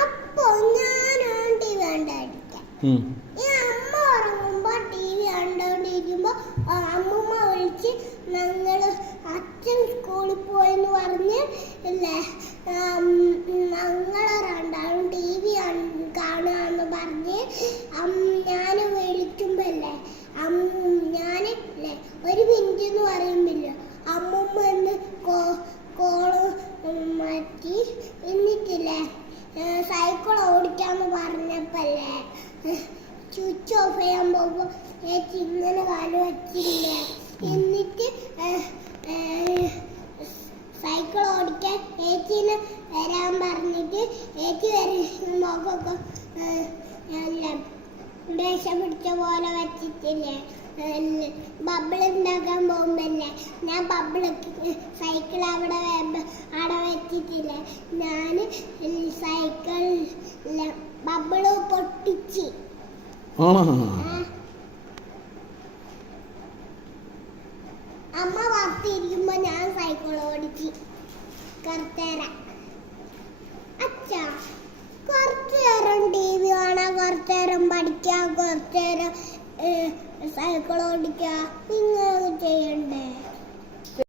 അപ്പൊ ഞാൻ T V കണ്ടടിക്കാം. അമ്മ ഉറങ്ങുമ്പോ ടി വി കണ്ടോണ്ടിരിക്കുമ്പോ അമ്മൂമ്മ വിളിച്ച് ഞങ്ങള് അച്ഛൻ സ്കൂളിൽ പോയെന്ന് പറഞ്ഞ് ഇല്ലേ ഞങ്ങളെ രണ്ടാളും ടി വി കാണുകയെന്ന് പറഞ്ഞ് ഞാൻ വിളിക്കുമ്പല്ലേ ഞാനില്ലേ 1 മിനിറ്റ് എന്ന് പറയുമ്പില്ല അമ്മൂമ്മ എന്ന് കോള് മാറ്റി. എന്നിട്ടില്ലേ സൈക്കിൾ ഓടിക്കാന്ന് പറഞ്ഞപ്പല്ലേ സ്വിച്ച് ഓഫ് ചെയ്യാൻ പോകുമ്പോ ചേച്ചി ഇങ്ങനെ കാല് വച്ചില്ലേ. എന്നിട്ട് സൈക്കിൾ ഓടിക്കാൻ ചേച്ചീനെ വരാൻ പറഞ്ഞിട്ട് ചേച്ചി മുഖമൊക്കെ ദേഷ്യം പിടിച്ച പോലെ വെച്ചിട്ടില്ലേ ബബിൾ ഉണ്ടാക്കാൻ പോകുമ്പല്ലേ ഞാൻ സൈക്കിൾ അവിടെ വെച്ചിട്ടില്ലേ ഞാൻ സൈക്കിൾ ബബിള് പൊട്ടിച്ച്. അമ്മ വാർത്തിരിക്കുമ്പോ ഞാൻ സൈക്കിൾ ഓടിച്ച് കുറച്ചേരം. അച്ഛാ കുറച്ചേരം ടി വി കാണാൻ, കുറച്ചേരം പഠിക്കാം, കുറച്ചേരം സൈക്കിൾ ഓടിക്കാം, ഇങ്ങനെ ചെയ്യണ്ടേ?